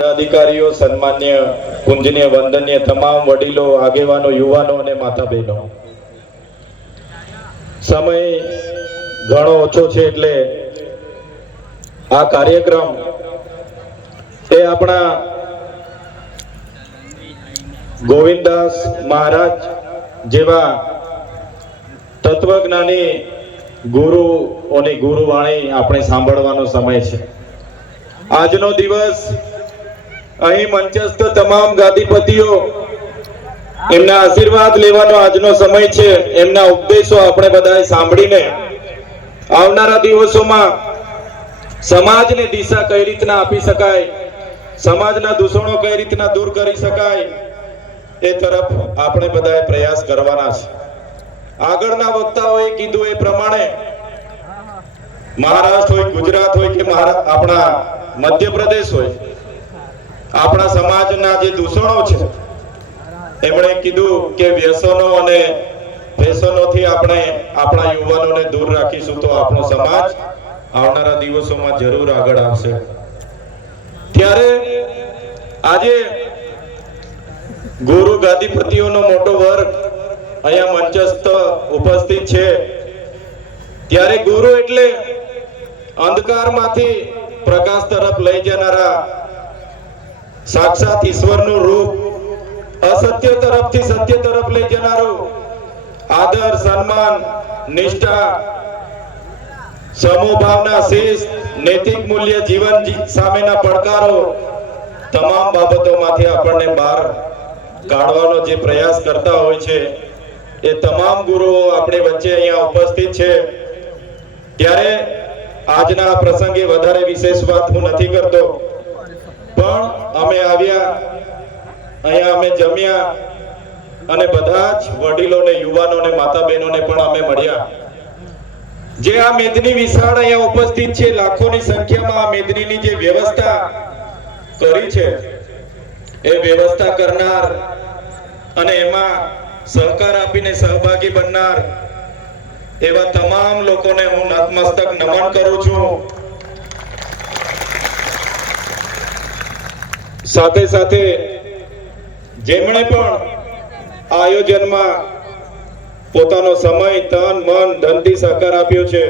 અધિકારીઓ સન્માન્ય, પૂજનીય, વંદનીય તમામ વડીલો, આગેવાનો, યુવાનો અને માતા બહેનો સમય ઘણો ઓછો છે એટલે આ કાર્યક્રમ એ આપણા ગોવિંદદાસ મહારાજ જેવા તત્વજ્ઞાની ગુરુઓની ગુરુવાણી આપણે સાંભળવાનો સમય છે. આજનો દિવસ અહીં મંચસ્થ તમામ ગાદીપતિઓ, એમના આશીર્વાદ લેવાનો આજનો સમય છે, એમના ઉપદેશો આપણે બધાએ સાંભળીને આવનારા દિવસોમાં સમાજને દિશા કઈ રીતના આપી શકાય, સમાજના દૂષણો કઈ રીતના દૂર કરી શકાય, એ તરફ આપણે બધાએ પ્રયાસ કરવાના છે. આગળના વક્તાઓએ કીધું એ પ્રમાણે મહારાષ્ટ્ર હોય, ગુજરાત હોય કે આપણા મધ્યપ્રદેશ હોય આપણા સમાજના જે દૂષણો છે, એમણે કીધું કે વ્યસનો અને ફેશનોથી આપણે આપણા યુવાનોને દૂર રાખીશું તો આપણો સમાજ આવનારા દિવસોમાં જરૂર આગળ આવશે. ત્યારે આજે ગુરુ ગાદીપતિઓનો મોટો વર્ગ અહીંયા મંચસ્થ ઉપસ્થિત છે. ત્યારે ગુરુ એટલે અંધકારમાંથી પ્રકાશ તરફ લઈ જનારા સાક્ષાત ઈશ્વરનું રૂપ અસત્ય તરફથી સત્ય તરફ લઈ જનારો આદર, સન્માન, નિષ્ઠા સમૂહ ભાવના શિસ્ત, નૈતિક મૂલ્ય, જીવન સામેના પડકારો તમામ બાબતોમાંથી આપણને બહાર કાઢવાનો જે પ્રયાસ કરતા હોય છે, એ તમામ ગુરુઓ આપણી વચ્ચે અહીંયા ઉપસ્થિત છે. ત્યારે આજના પ્રસંગે વધારે વિશેષ વાત હું નથી કરતો. પણ અમે આવ્યા. અહીંયા અમે જમ્યા અને બધા જ વડીલોને, યુવાનોને માતા બહેનોને પણ અમે મળ્યા. જે આ મેદની વિશાળ અહીંયા ઉપસ્થિત છે, લાખોની સંખ્યામાં આ મેદનીની જે વ્યવસ્થા કરી છે, એ વ્યવસ્થા કરનાર અને એમાં સહકાર આપીને સહભાગી બનનાર એવા તમામ લોકોને હું નતમસ્તક નમન કરું છું. સાથે સાથે જેમણે પણ આયોજનમાં પોતાનો સમય, તન, મન, ધનથી સહકાર આપ્યો છે,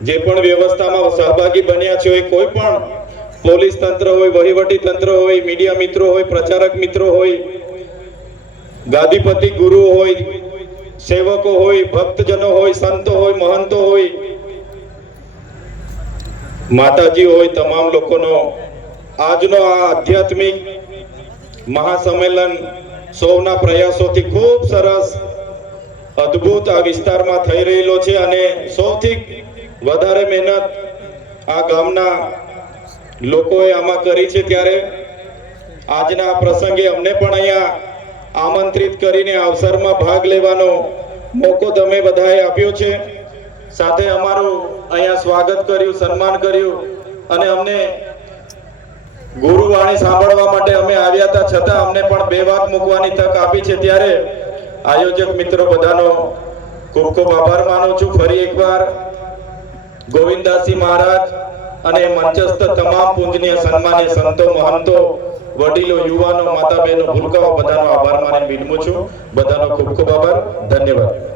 જે પણ વ્યવસ્થામાં સહભાગી બન્યા છે, એ કોઈ પણ પોલીસ તંત્ર હોય, વહીવટી તંત્ર હોય, મીડિયા મિત્રો હોય, પ્રચારક મિત્રો હોય, ગાદીપતિ ગુરુ હોય, સેવકો હોય, ભક્તજનો હોય, સંતો હોય, મહંતો હોય, માતાજી હોય, તમામ લોકોનો આજનો આ આધ્યાત્મિક મહાસંમેલન સૌના પ્રયાસોથી ખૂબ સરસ, અદ્ભુત આ વિસ્તારમાં થઈ રહેલો છે અને સૌથી વધારે મહેનત આ ગામના લોકોએ આમાં કરી છે ત્યારે આજના આ પ્રસંગે અમને પણ અહીંયા આમંત્રિત કરીને અવસરમાં ભાગ લેવાનો મોકો તમે બધાએ આપ્યો છે. સાથે અમારું અહીંયા સ્વાગત કર્યું, સન્માન કર્યું અને અમને ગુરુવાણી સાંભળવા માટે અમે આવ્યા હતા. છતાં અમને પણ બે વાત મૂકવાની તક આપી છે ત્યારે આયોજક મિત્રો બધાનો ખૂબ ખૂબ આભાર માનું છું. ફરી એકવાર ગોવિંદાસી મહારાજ અને મંચસ્થ તમામ પૂજનીય સન્માનીય સંતો, મહંતો, વડીલો, યુવાનો માતા બહેનો ભૂલકાઓ બધાનો આભાર માની વિનમું છું. બધાનો ખૂબ ખૂબ આભાર. ધન્યવાદ.